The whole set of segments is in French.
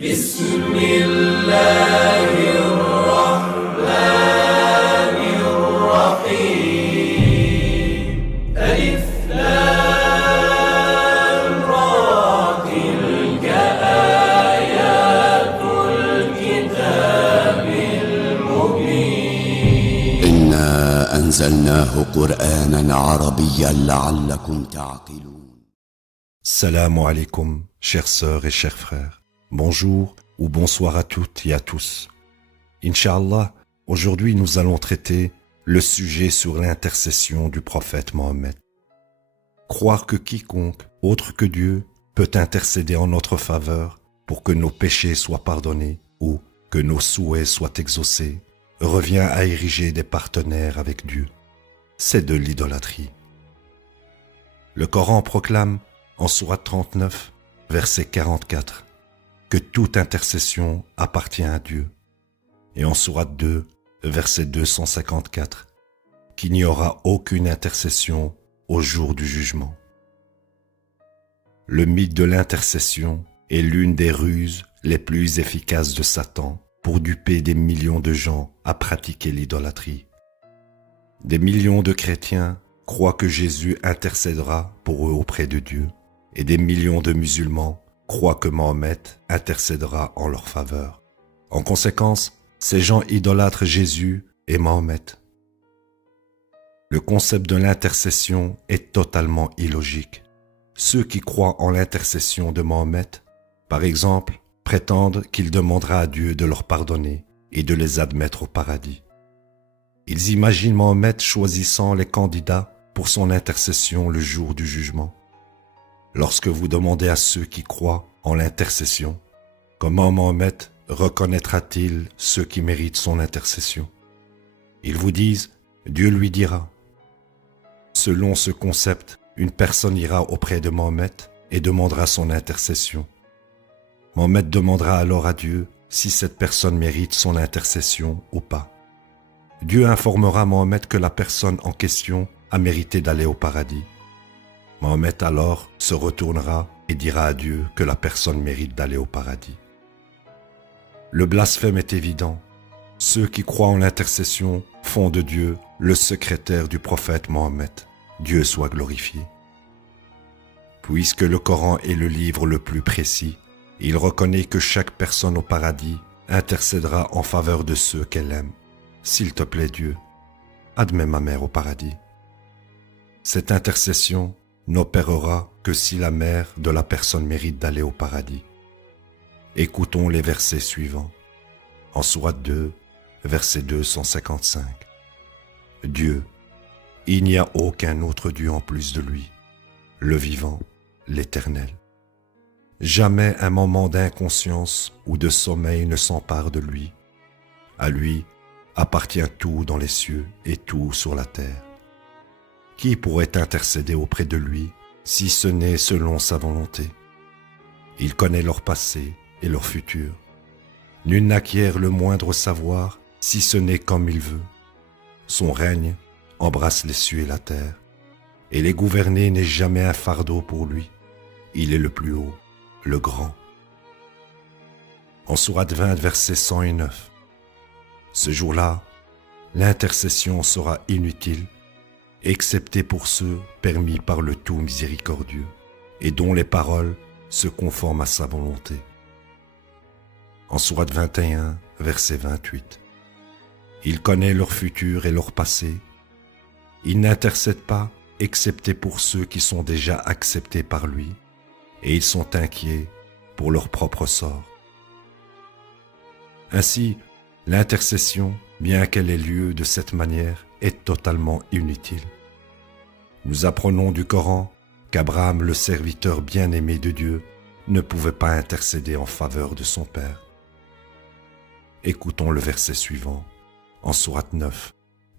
بسم الله الرحمن الرحيم ألف لام را تلك آيات الكتاب المبين إنا أنزلناه قرآنا عربيا لعلكم تعقلون. Salam alaikum, chères sœurs et chers frères. Bonjour ou bonsoir à toutes et à tous. Inch'Allah, aujourd'hui nous allons traiter le sujet sur l'intercession du prophète Mohammed. Croire que quiconque, autre que Dieu, peut intercéder en notre faveur pour que nos péchés soient pardonnés ou que nos souhaits soient exaucés, revient à ériger des partenaires avec Dieu. C'est de l'idolâtrie. Le Coran proclame en sourate 39, verset 44, que toute intercession appartient à Dieu. Et en sourate 2, verset 254, qu'il n'y aura aucune intercession au jour du jugement. Le mythe de l'intercession est l'une des ruses les plus efficaces de Satan pour duper des millions de gens à pratiquer l'idolâtrie. Des millions de chrétiens croient que Jésus intercédera pour eux auprès de Dieu, et des millions de musulmans croient que Mohammed intercédera en leur faveur. En conséquence, ces gens idolâtrent Jésus et Mohammed. Le concept de l'intercession est totalement illogique. Ceux qui croient en l'intercession de Mohammed, par exemple, prétendent qu'il demandera à Dieu de leur pardonner et de les admettre au paradis. Ils imaginent Mohammed choisissant les candidats pour son intercession le jour du jugement. Lorsque vous demandez à ceux qui croient en l'intercession, comment Mohammed reconnaîtra-t-il ceux qui méritent son intercession? Ils vous disent, Dieu lui dira. Selon ce concept, une personne ira auprès de Mohammed et demandera son intercession. Mohammed demandera alors à Dieu si cette personne mérite son intercession ou pas. Dieu informera Mohammed que la personne en question a mérité d'aller au paradis. Mohammed alors se retournera et dira à Dieu que la personne mérite d'aller au paradis. Le blasphème est évident. Ceux qui croient en l'intercession font de Dieu le secrétaire du prophète Mohammed. Dieu soit glorifié. Puisque le Coran est le livre le plus précis, il reconnaît que chaque personne au paradis intercédera en faveur de ceux qu'elle aime. S'il te plaît Dieu, admets ma mère au paradis. Cette intercession n'opérera que si la mère de la personne mérite d'aller au paradis. Écoutons les versets suivants. En sourate 2, verset 255. Dieu, il n'y a aucun autre Dieu en plus de lui, le vivant, l'éternel. Jamais un moment d'inconscience ou de sommeil ne s'empare de lui. À lui appartient tout dans les cieux et tout sur la terre. Qui pourrait intercéder auprès de lui si ce n'est selon sa volonté? Il connaît leur passé et leur futur. Nul n'acquiert le moindre savoir si ce n'est comme il veut. Son règne embrasse les cieux et la terre, et les gouverner n'est jamais un fardeau pour lui. Il est le plus haut, le grand. En sourate 20, verset 109. Ce jour-là, l'intercession sera inutile, excepté pour ceux permis par le tout miséricordieux et dont les paroles se conforment à sa volonté. En sourate 21, verset 28. Il connaît leur futur et leur passé. Il n'intercède pas excepté pour ceux qui sont déjà acceptés par lui et ils sont inquiets pour leur propre sort. Ainsi, l'intercession, bien qu'elle ait lieu de cette manière, est totalement inutile. Nous apprenons du Coran qu'Abraham, le serviteur bien-aimé de Dieu, ne pouvait pas intercéder en faveur de son père. Écoutons le verset suivant, en sourate 9,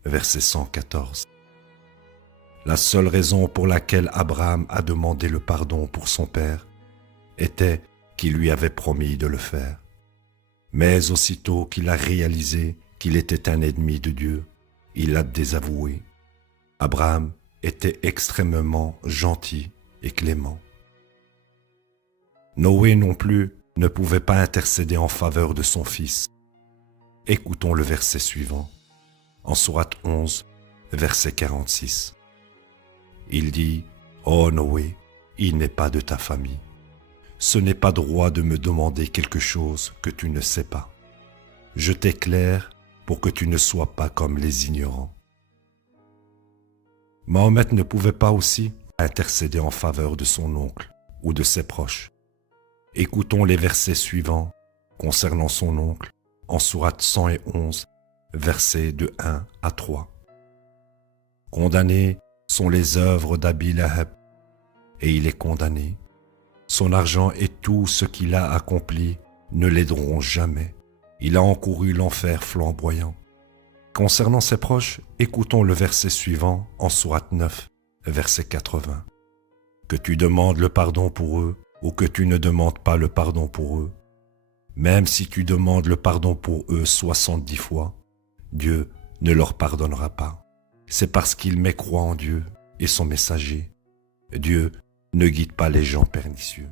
verset 114. La seule raison pour laquelle Abraham a demandé le pardon pour son père était qu'il lui avait promis de le faire. Mais aussitôt qu'il a réalisé qu'il était un ennemi de Dieu, il l'a désavoué. Abraham était extrêmement gentil et clément. Noé non plus ne pouvait pas intercéder en faveur de son fils. Écoutons le verset suivant, en sourate 11, verset 46. Il dit, « Ô Noé, il n'est pas de ta famille. Ce n'est pas droit de me demander quelque chose que tu ne sais pas. Je t'éclaire pour que tu ne sois pas comme les ignorants. » Mahomet ne pouvait pas aussi intercéder en faveur de son oncle ou de ses proches. Écoutons les versets suivants concernant son oncle en sourate 111, versets de 1 à 3. Condamnées sont les œuvres d'Abi Lahab, et il est condamné. Son argent et tout ce qu'il a accompli ne l'aideront jamais. Il a encouru l'enfer flamboyant. Concernant ses proches, écoutons le verset suivant en sourate 9, verset 80. Que tu demandes le pardon pour eux ou que tu ne demandes pas le pardon pour eux, même si tu demandes le pardon pour eux 70 fois, Dieu ne leur pardonnera pas. C'est parce qu'ils mécroient en Dieu et son messager. Dieu ne guide pas les gens pernicieux.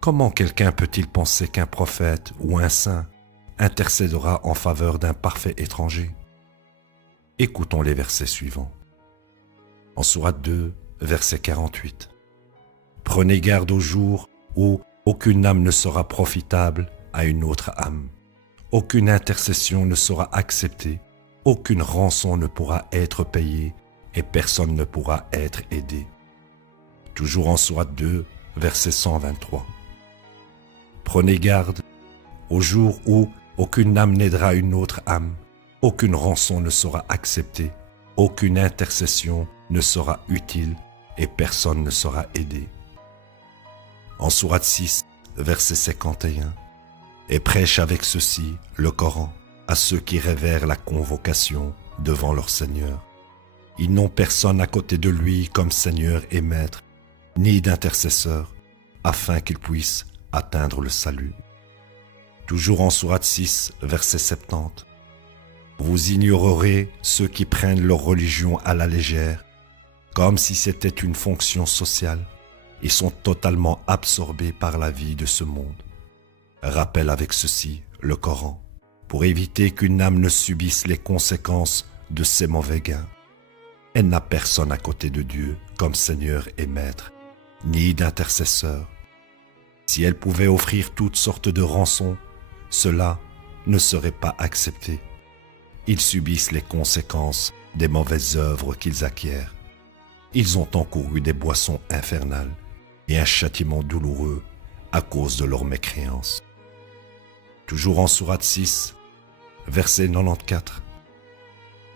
Comment quelqu'un peut-il penser qu'un prophète ou un saint intercédera en faveur d'un parfait étranger? Écoutons les versets suivants. En sourate 2, verset 48. Prenez garde au jour où aucune âme ne sera profitable à une autre âme. Aucune intercession ne sera acceptée, aucune rançon ne pourra être payée et personne ne pourra être aidé. Toujours en sourate 2, verset 123. Prenez garde au jour où aucune âme n'aidera une autre âme, aucune rançon ne sera acceptée, aucune intercession ne sera utile et personne ne sera aidé. En sourate 6, verset 51. Et prêche avec ceci le Coran à ceux qui révèrent la convocation devant leur Seigneur. Ils n'ont personne à côté de lui comme Seigneur et Maître, ni d'intercesseur, afin qu'ils puissent atteindre le salut. Toujours en sourate 6, verset 70. Vous ignorerez ceux qui prennent leur religion à la légère, comme si c'était une fonction sociale. Ils sont totalement absorbés par la vie de ce monde. Rappelle avec ceci le Coran, pour éviter qu'une âme ne subisse les conséquences de ses mauvais gains. Elle n'a personne à côté de Dieu comme Seigneur et Maître, ni d'intercesseur. Si elle pouvait offrir toutes sortes de rançons, cela ne serait pas accepté. Ils subissent les conséquences des mauvaises œuvres qu'ils acquièrent. Ils ont encouru des boissons infernales et un châtiment douloureux à cause de leur mécréance. Toujours en sourate 6, verset 94.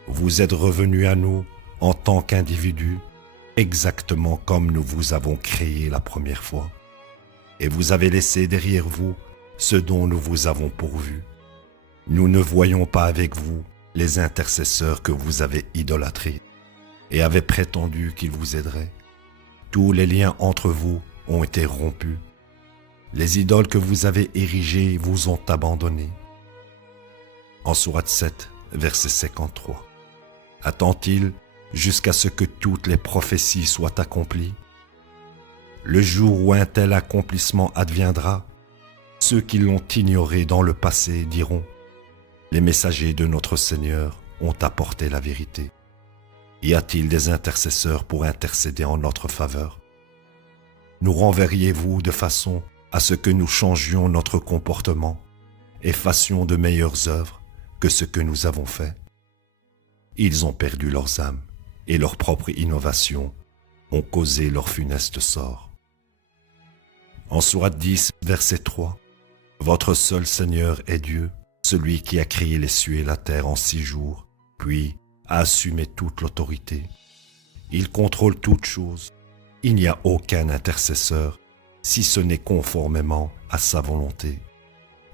Vous êtes revenus à nous en tant qu'individus, exactement comme nous vous avons créé la première fois. Et vous avez laissé derrière vous ce dont nous vous avons pourvu. Nous ne voyons pas avec vous les intercesseurs que vous avez idolâtrés et avez prétendu qu'ils vous aideraient. Tous les liens entre vous ont été rompus. Les idoles que vous avez érigées vous ont abandonné. En sourate 7, verset 53. Attend-il jusqu'à ce que toutes les prophéties soient accomplies? Le jour où un tel accomplissement adviendra, ceux qui l'ont ignoré dans le passé diront: les messagers de notre Seigneur ont apporté la vérité. Y a-t-il des intercesseurs pour intercéder en notre faveur? Nous renverriez-vous de façon à ce que nous changions notre comportement et fassions de meilleures œuvres que ce que nous avons fait? Ils ont perdu leurs âmes et leurs propres innovations ont causé leur funeste sort. En sourate 10, verset 3, votre seul Seigneur est Dieu, celui qui a créé les cieux et la terre en 6 jours, puis a assumé toute l'autorité. Il contrôle toutes choses. Il n'y a aucun intercesseur, si ce n'est conformément à sa volonté.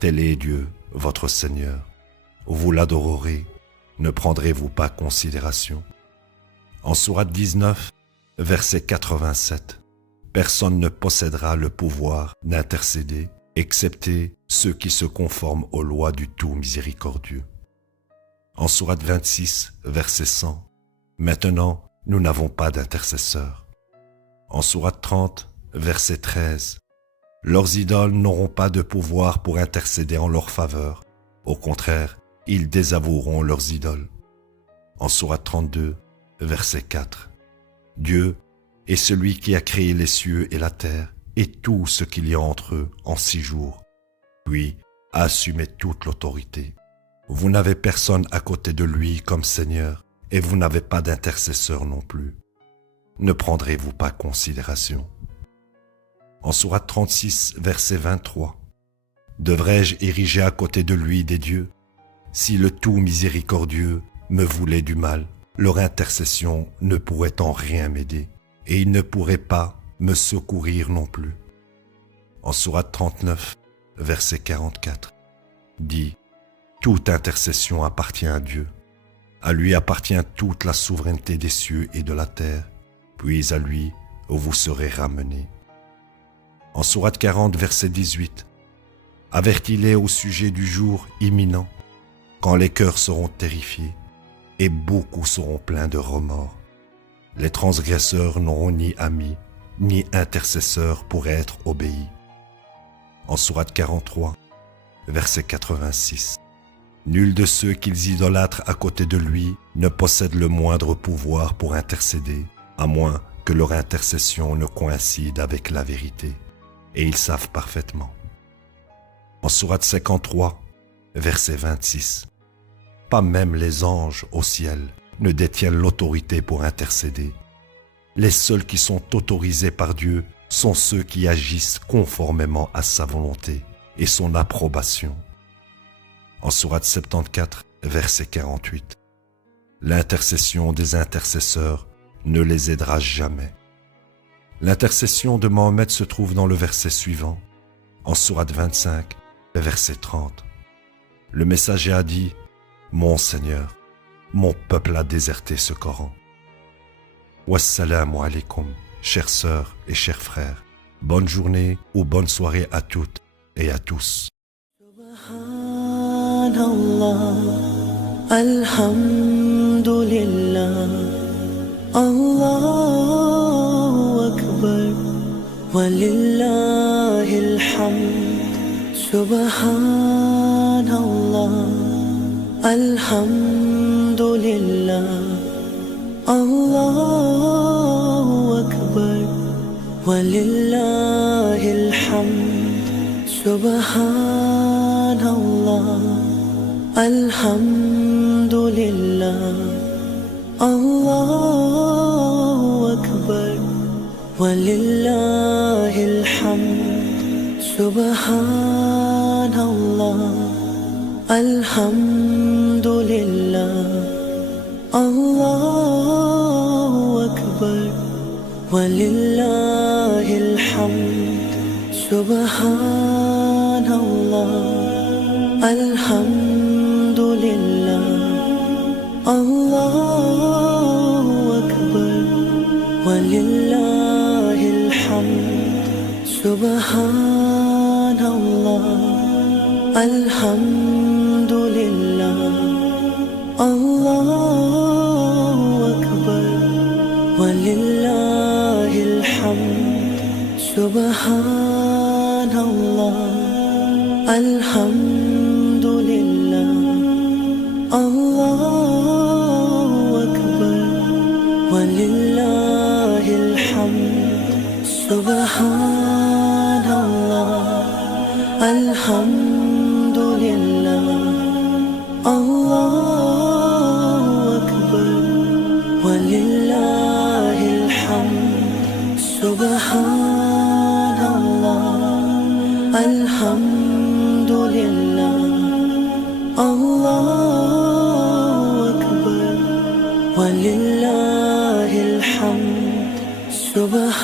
Tel est Dieu, votre Seigneur. Vous l'adorerez, ne prendrez-vous pas considération? En sourate 19, verset 87, personne ne possédera le pouvoir d'intercéder, excepté ceux qui se conforment aux lois du tout miséricordieux. En sourate 26, verset 100, maintenant nous n'avons pas d'intercesseur. En sourate 30, verset 13, Leurs idoles n'auront pas de pouvoir pour intercéder en leur faveur. Au contraire, ils désavoueront leurs idoles. En Sourate 32, verset 4. Dieu est celui qui a créé les cieux et la terre et tout ce qu'il y a entre eux en 6 jours, puis a assumé toute l'autorité. Vous n'avez personne à côté de lui comme Seigneur et vous n'avez pas d'intercesseur non plus. Ne prendrez-vous pas considération? En Sourate 36, verset 23. Devrais-je ériger à côté de lui des dieux? Si le tout miséricordieux me voulait du mal, leur intercession ne pourrait en rien m'aider, et ils ne pourraient pas me secourir non plus. En Sourate 39, verset 44, dit « Toute intercession appartient à Dieu. À lui appartient toute la souveraineté des cieux et de la terre, puis à lui vous serez ramenés. » En Sourate 40, verset 18, « Avertis-les au sujet du jour imminent, quand les cœurs seront terrifiés, et beaucoup seront pleins de remords. Les transgresseurs n'auront ni amis, ni intercesseurs pour être obéis. » En Sourate 43, verset 86, « Nul de ceux qu'ils idolâtrent à côté de lui ne possède le moindre pouvoir pour intercéder, à moins que leur intercession ne coïncide avec la vérité. Et ils savent parfaitement. » En Sourate 53, verset 26, « Pas même les anges au ciel ne détiennent l'autorité pour intercéder. Les seuls qui sont autorisés par Dieu sont ceux qui agissent conformément à sa volonté et son approbation. » En Sourate 74, verset 48, « L'intercession des intercesseurs ne les aidera jamais. » L'intercession de Mohammed se trouve dans le verset suivant, en Sourate 25, verset 30. Le messager a dit « Mon Seigneur, mon peuple a déserté ce Coran. » Wassalamu alaikum, chères sœurs et chers frères. Bonne journée ou bonne soirée à toutes et à tous. Subhanallah, alhamdulillah, Allahu Akbar, walillahil hamd. Subhanallah, alhamdulillah, Allahu Akbar, walillahil hamd. Subhanallah, alhamdulillah, Allahu Akbar, walillahil hamd. Subhanallah, alhamdulillah, Allahu Akbar, walillahil hamd. Subhanallah, alhamdulillah, Allahu Akbar, walillahil hamd. Subhanallah, alhamdulillah, Allahu Akbar, walillahil hamd. Subhanallah, alhamdulillah, Allahu Akbar, walillahil hamd. Subhanallah, alhamdulillah, Allahu Akbar, walillahil hamd. Subhanallah, alhamdulillah, Allahu Akbar, walillahil hamd. Subhanallah,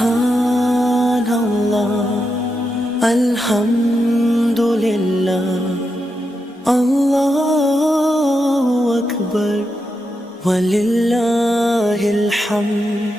alhamdulillah, Allahu Akbar, walillahil hamd.